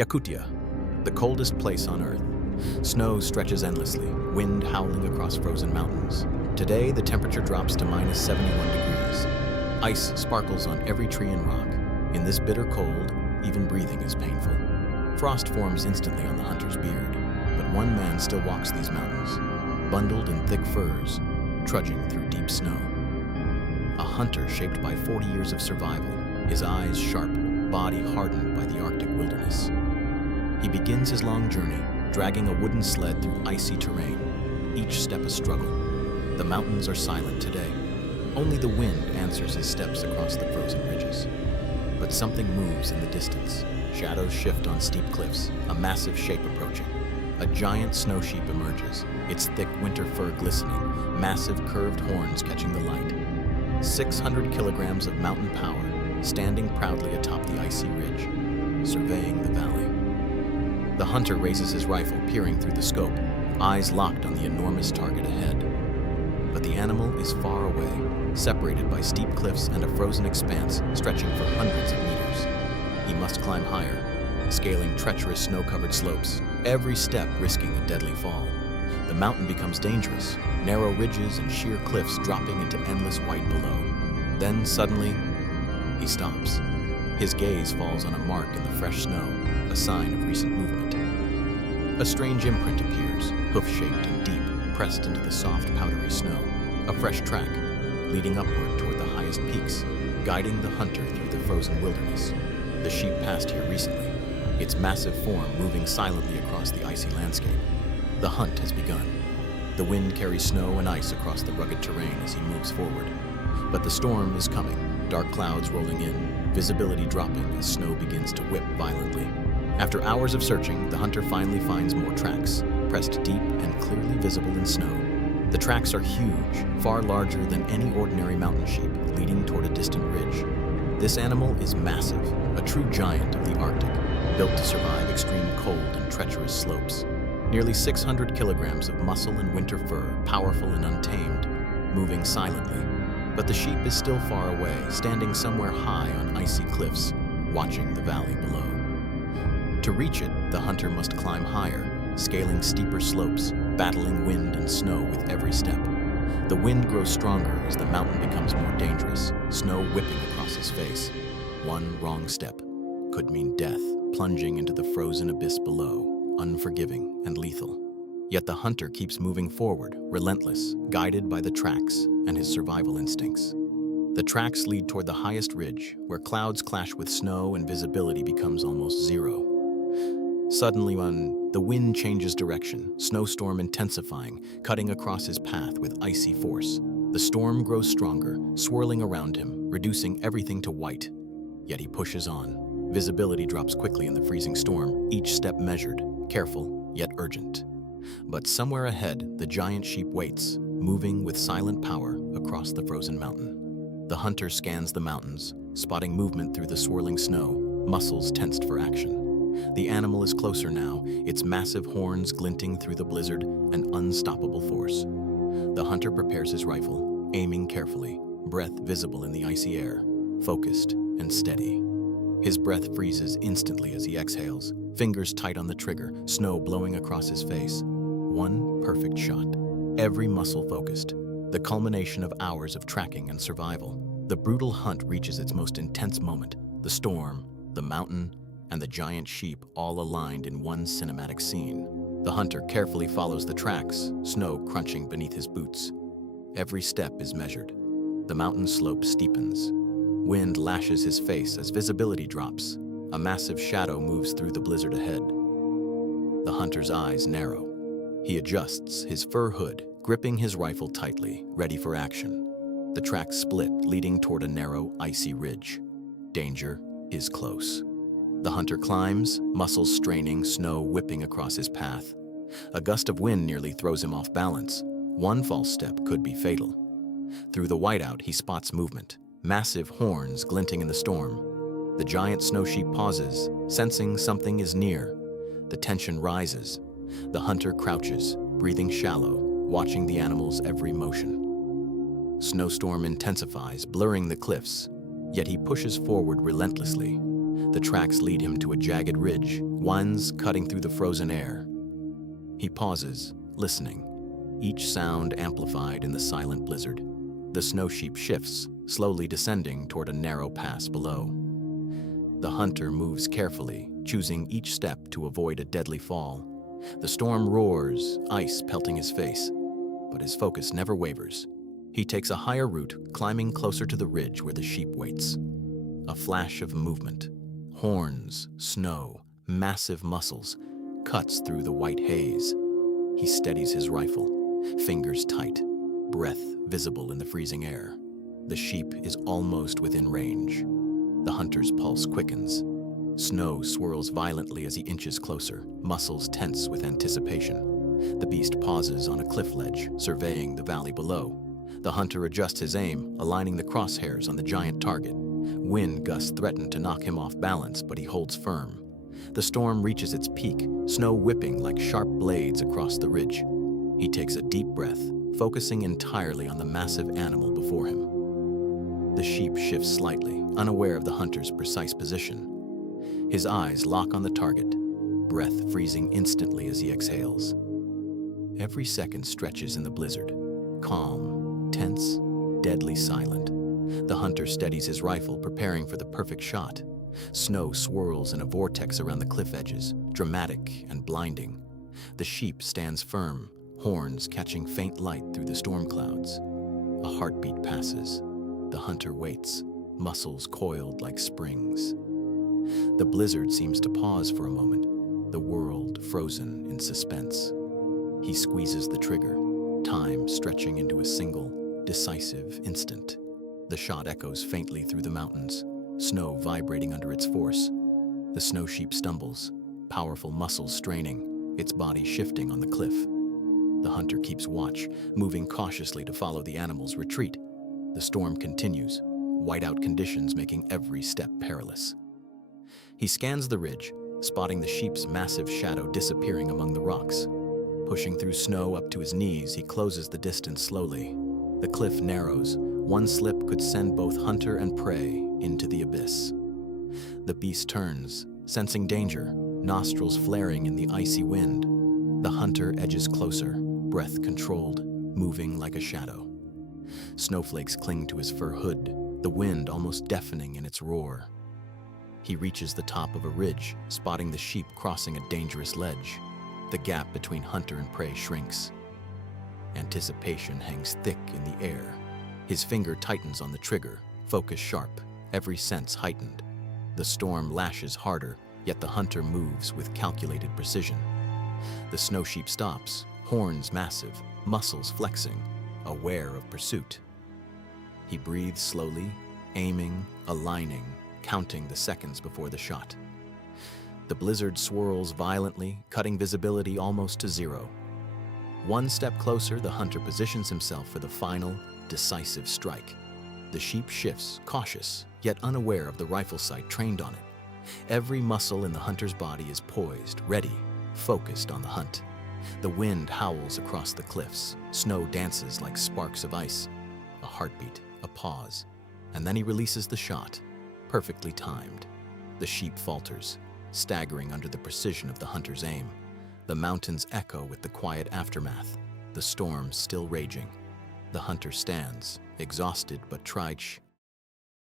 Yakutia, the coldest place on Earth. Snow stretches endlessly, wind howling across frozen mountains. Today, the temperature drops to minus 71 degrees. Ice sparkles on every tree and rock. In this bitter cold, even breathing is painful. Frost forms instantly on the hunter's beard, but one man still walks these mountains, bundled in thick furs, trudging through deep snow. A hunter shaped by 40 years of survival, his eyes sharp, body hardened by the Arctic wilderness. He begins his long journey, dragging a wooden sled through icy terrain, each step a struggle. The mountains are silent today. Only the wind answers his steps across the frozen ridges. But something moves in the distance. Shadows shift on steep cliffs, a massive shape approaching. A giant snow sheep emerges, its thick winter fur glistening, massive curved horns catching the light. 600 kilograms of mountain power, standing proudly atop the icy ridge, surveying the valley. The hunter raises his rifle, peering through the scope, eyes locked on the enormous target ahead. But the animal is far away, separated by steep cliffs and a frozen expanse stretching for hundreds of meters. He must climb higher, scaling treacherous snow-covered slopes, every step risking a deadly fall. The mountain becomes dangerous, narrow ridges and sheer cliffs dropping into endless white below. Then suddenly, he stops. His gaze falls on a mark in the fresh snow, a sign of recent movement. A strange imprint appears, hoof-shaped and deep, pressed into the soft, powdery snow. A fresh track, leading upward toward the highest peaks, guiding the hunter through the frozen wilderness. The sheep passed here recently, its massive form moving silently across the icy landscape. The hunt has begun. The wind carries snow and ice across the rugged terrain as he moves forward. But the storm is coming, dark clouds rolling in, visibility dropping as snow begins to whip violently. After hours of searching, the hunter finally finds more tracks, pressed deep and clearly visible in snow. The tracks are huge, far larger than any ordinary mountain sheep, leading toward a distant ridge. This animal is massive, a true giant of the Arctic, built to survive extreme cold and treacherous slopes. Nearly 600 kilograms of muscle and winter fur, powerful and untamed, moving silently. But the sheep is still far away, standing somewhere high on icy cliffs, watching the valley below. To reach it, the hunter must climb higher, scaling steeper slopes, battling wind and snow with every step. The wind grows stronger as the mountain becomes more dangerous, snow whipping across his face. One wrong step could mean death, plunging into the frozen abyss below, unforgiving and lethal. Yet the hunter keeps moving forward, relentless, guided by the tracks and his survival instincts. The tracks lead toward the highest ridge, where clouds clash with snow and visibility becomes almost zero. Suddenly, the wind changes direction, snowstorm intensifying, cutting across his path with icy force. The storm grows stronger, swirling around him, reducing everything to white. Yet he pushes on. Visibility drops quickly in the freezing storm, each step measured, careful, yet urgent. But somewhere ahead, the giant sheep waits, moving with silent power across the frozen mountain. The hunter scans the mountains, spotting movement through the swirling snow, muscles tensed for action. The animal is closer now, its massive horns glinting through the blizzard, an unstoppable force. The hunter prepares his rifle, aiming carefully, breath visible in the icy air, focused and steady. His breath freezes instantly as he exhales, fingers tight on the trigger, snow blowing across his face. One perfect shot, every muscle focused, the culmination of hours of tracking and survival. The brutal hunt reaches its most intense moment, the storm, the mountain, and the giant sheep all aligned in one cinematic scene. The hunter carefully follows the tracks, snow crunching beneath his boots. Every step is measured. The mountain slope steepens. Wind lashes his face as visibility drops. A massive shadow moves through the blizzard ahead. The hunter's eyes narrow. He adjusts his fur hood, gripping his rifle tightly, ready for action. The tracks split, leading toward a narrow, icy ridge. Danger is close. The hunter climbs, muscles straining, snow whipping across his path. A gust of wind nearly throws him off balance. One false step could be fatal. Through the whiteout, he spots movement, massive horns glinting in the storm. The giant snow sheep pauses, sensing something is near. The tension rises. The hunter crouches, breathing shallow, watching the animal's every motion. Snowstorm intensifies, blurring the cliffs, yet he pushes forward relentlessly. The tracks lead him to a jagged ridge, winds cutting through the frozen air. He pauses, listening, each sound amplified in the silent blizzard. The snow sheep shifts, slowly descending toward a narrow pass below. The hunter moves carefully, choosing each step to avoid a deadly fall. The storm roars, ice pelting his face, but his focus never wavers. He takes a higher route, climbing closer to the ridge where the sheep waits. A flash of movement. Horns, snow, massive muscles, cuts through the white haze. He steadies his rifle, fingers tight, breath visible in the freezing air. The sheep is almost within range. The hunter's pulse quickens. Snow swirls violently as he inches closer, muscles tense with anticipation. The beast pauses on a cliff ledge, surveying the valley below. The hunter adjusts his aim, aligning the crosshairs on the giant target. Wind gusts threaten to knock him off balance, but he holds firm. The storm reaches its peak, snow whipping like sharp blades across the ridge. He takes a deep breath, focusing entirely on the massive animal before him. The sheep shifts slightly, unaware of the hunter's precise position. His eyes lock on the target, breath freezing instantly as he exhales. Every second stretches in the blizzard, calm, tense, deadly silent. The hunter steadies his rifle, preparing for the perfect shot. Snow swirls in a vortex around the cliff edges, dramatic and blinding. The sheep stands firm, horns catching faint light through the storm clouds. A heartbeat passes. The hunter waits, muscles coiled like springs. The blizzard seems to pause for a moment, the world frozen in suspense. He squeezes the trigger, time stretching into a single, decisive instant. The shot echoes faintly through the mountains, snow vibrating under its force. The snow sheep stumbles, powerful muscles straining, its body shifting on the cliff. The hunter keeps watch, moving cautiously to follow the animal's retreat. The storm continues, whiteout conditions making every step perilous. He scans the ridge, spotting the sheep's massive shadow disappearing among the rocks. Pushing through snow up to his knees, he closes the distance slowly. The cliff narrows. One slip could send both hunter and prey into the abyss. The beast turns, sensing danger, nostrils flaring in the icy wind. The hunter edges closer, breath controlled, moving like a shadow. Snowflakes cling to his fur hood, the wind almost deafening in its roar. He reaches the top of a ridge, spotting the sheep crossing a dangerous ledge. The gap between hunter and prey shrinks. Anticipation hangs thick in the air. His finger tightens on the trigger, focus sharp, every sense heightened. The storm lashes harder, yet the hunter moves with calculated precision. The snow sheep stops, horns massive, muscles flexing, aware of pursuit. He breathes slowly, aiming, aligning, counting the seconds before the shot. The blizzard swirls violently, cutting visibility almost to zero. One step closer, the hunter positions himself for the final, decisive strike. The sheep shifts, cautious, yet unaware of the rifle sight trained on it. Every muscle in the hunter's body is poised, ready, focused on the hunt. The wind howls across the cliffs. Snow dances like sparks of ice. A heartbeat, a pause, and then he releases the shot, perfectly timed. The sheep falters, staggering under the precision of the hunter's aim. The mountains echo with the quiet aftermath, the storm still raging. The hunter stands, exhausted but